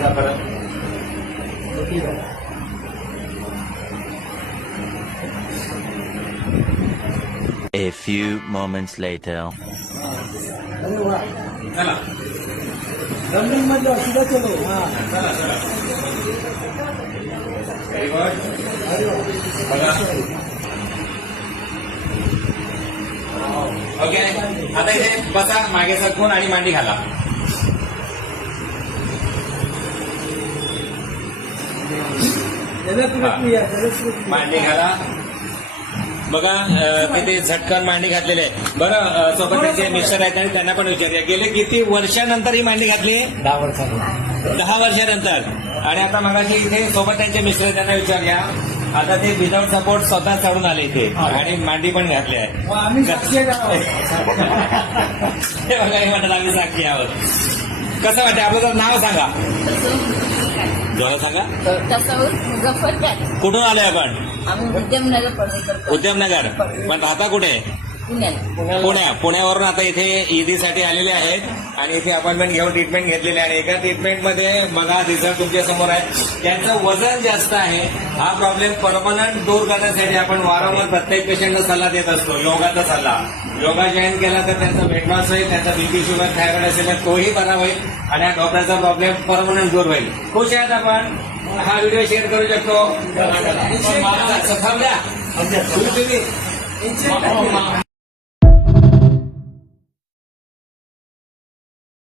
जा परत. A few moments later. चला रनिंग मध्ये सीधा चलो. चला चला. Very good. बघा. ओके. आता इथे बसा, मागे सरकून आणि मांडी घाला. मांडी घाला. बघा किती झटकन मांडी घातलेली आहे. बरं, सोबत त्यांचे मिस्टर आहेत आणि त्यांना पण विचारूया, गेले किती वर्षानंतर ही मांडी घातली? 10 वर्षांनी. 10 वर्षानंतर. आणि आता मगाशी इथे सोबत त्यांचे मिस्टर, त्यांना विचारूया. आता ते विदाऊट सपोर्ट स्वतः चढून आले इथे आणि मांडी पण घातली आहे. आम्ही साक्षी आहोत. हे बघा, हे म्हणतात आम्ही साक्षी आहोत. कसं वाटतं आपलं? नाव सांगा, जोरात सांगा. तसं मुझफ्फरपूर. कुठून आलोय आपण? आम्ही उद्यमनगर पडळकर. उद्यमनगर. पण राहता कुठे? पुण्यात. पुण्यावरून आता इथे ईदीसाठी आलेले आहेत आणि इथे अपॉइंटमेंट घेऊन ट्रीटमेंट घेतलेली आहे. एका ट्रीटमेंटमध्ये बघा रिझल्ट तुमच्या समोर आहे. त्यांचं वजन जास्त आहे. हा प्रॉब्लेम परमनंट दूर करण्यासाठी आपण वारंवार प्रत्येक पेशंटला सल्ला देत असतो, योगाचा सल्ला. योगा जॉईन केला तर त्यांचा वेट लॉस होईल, त्यांचा बीपी शुगर थायरॉइड असेल तर तोही बरा होईल आणि हा डॉक्टरचा प्रॉब्लेम परमनंट दूर होईल. खुश आहेत आपण? हा व्हिडिओ शेअर करू शकतो.